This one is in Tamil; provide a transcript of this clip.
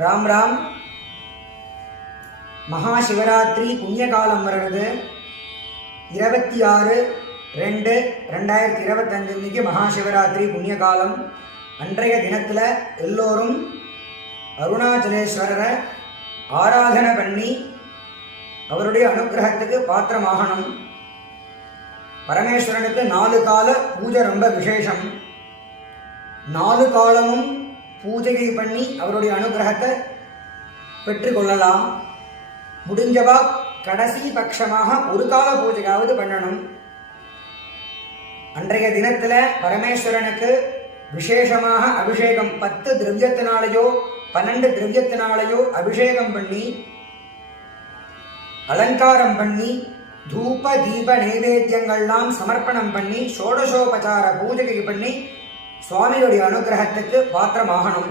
ராம் ராம். மகாசிவராத்திரி புண்ணிய காலம் வருது. 26/2/2025 அன்னைக்கு மகாசிவராத்திரி புண்ணிய காலம். அன்றைய தினத்தில் எல்லோரும் அருணாச்சலேஸ்வரரை ஆராதனை பண்ணி அவருடைய அனுகிரகத்துக்கு பாத்திரமாகணும். பரமேஸ்வரனுக்கு 4 கால பூஜை ரொம்ப விசேஷம். 4 காலமும் பூஜையை பண்ணி அவருடைய அனுகிரகத்தை பெற்றுக்கொள்ளலாம். முடிஞ்சவா கடைசி பட்சமாக 1 கால பூஜையாவது பண்ணணும். அன்றைய தினத்தில் பரமேஸ்வரனுக்கு விசேஷமாக அபிஷேகம் 10 திரவியத்தினாலேயோ 12 திரவியத்தினாலேயோ அபிஷேகம் பண்ணி அலங்காரம் பண்ணி தூப தீப நைவேத்தியங்கள்லாம் சமர்ப்பணம் பண்ணி ஷோடசோபசார பூஜையை பண்ணி சுவாமியுடைய அனுகிரகத்துக்கு பாத்திரமாகணும்.